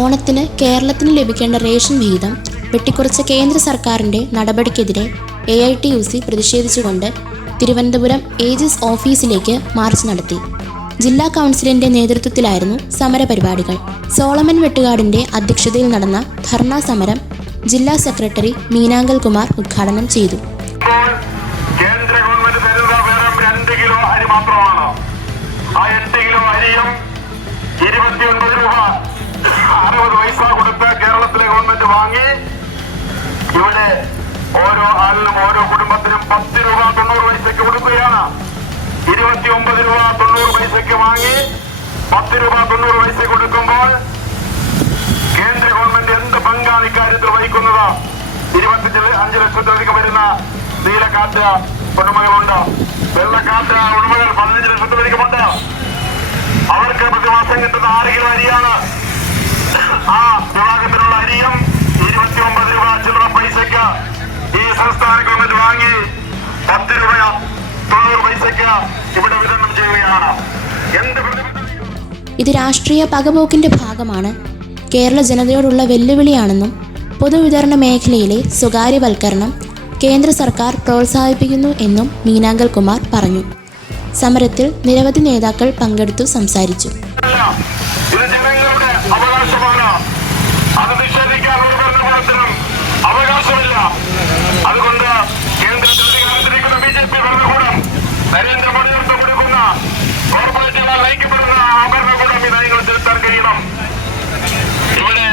ഓണത്തിന് കേരളത്തിന് ലഭിക്കേണ്ട റേഷൻ വിഹിതം വെട്ടിക്കുറച്ച കേന്ദ്ര സർക്കാരിന്റെ നടപടിക്കെതിരെ A I T U C പ്രതിഷേധിച്ചുകൊണ്ട് Thiruvananthapuram AG's ഓഫീസിലേക്ക് മാർച്ച് നടത്തി. ജില്ലാ കൗൺസിലിന്റെ നേതൃത്വത്തിലായിരുന്നു സമരപരിപാടികൾ. സോളമൻ വെട്ടുകാടിന്റെ അധ്യക്ഷതയിൽ നടന്ന ധർണാ സമരം ജില്ലാ സെക്രട്ടറി മീനാങ്കൽ കുമാർ ഉദ്ഘാടനം ചെയ്തു. കേന്ദ്ര ഗവൺമെന്റ് രണ്ട് കിലോ അരി മാത്രമാണ്. ഇവിടെ ഓരോ ആളിനും ഓരോ കുടുംബത്തിനും പത്ത് രൂപ തൊണ്ണൂറ് പൈസയ്ക്ക് കൊടുക്കുകയാണ്. ഇരുപത്തി ഒമ്പത് രൂപ തൊണ്ണൂറ് പൈസയ്ക്ക് വാങ്ങി പത്ത് രൂപ തൊണ്ണൂറ് പൈസ കൊടുക്കുമ്പോൾ കേന്ദ്ര ഗവൺമെന്റ് എന്ത് പങ്കാണ് ഇക്കാര്യത്തിൽ വഹിക്കുന്നത്? ഇരുപത്തി അഞ്ച് ലക്ഷത്തിലധികം വരുന്ന നീലക്കാറ്റ ഉടമകളുണ്ട് വെള്ളക്കാറ്റ ഉടമകൾ പൈസയ്ക്ക് ഇവിടെ വിതരണം ചെയ്യുകയാണ്. എന്ത് ഇത് രാഷ്ട്രീയ പകപോക്കിന്റെ ഭാഗമാണ്. കേരള ജനതയോടുള്ള വെല്ലുവിളിയാണെന്നും പൊതുവിതരണ മേഖലയിലെ സ്വകാര്യവൽക്കരണം കേന്ദ്ര സർക്കാർ പ്രോത്സാഹിപ്പിക്കുന്നു എന്നും മീനാങ്കൽ കുമാർ പറഞ്ഞു. സമരത്തിൽ നിരവധി നേതാക്കൾ പങ്കെടുത്തു സംസാരിച്ചു. തീരുമാനങ്ങൾ തീർത്താൻ കഴിയണം. ഇവിടെ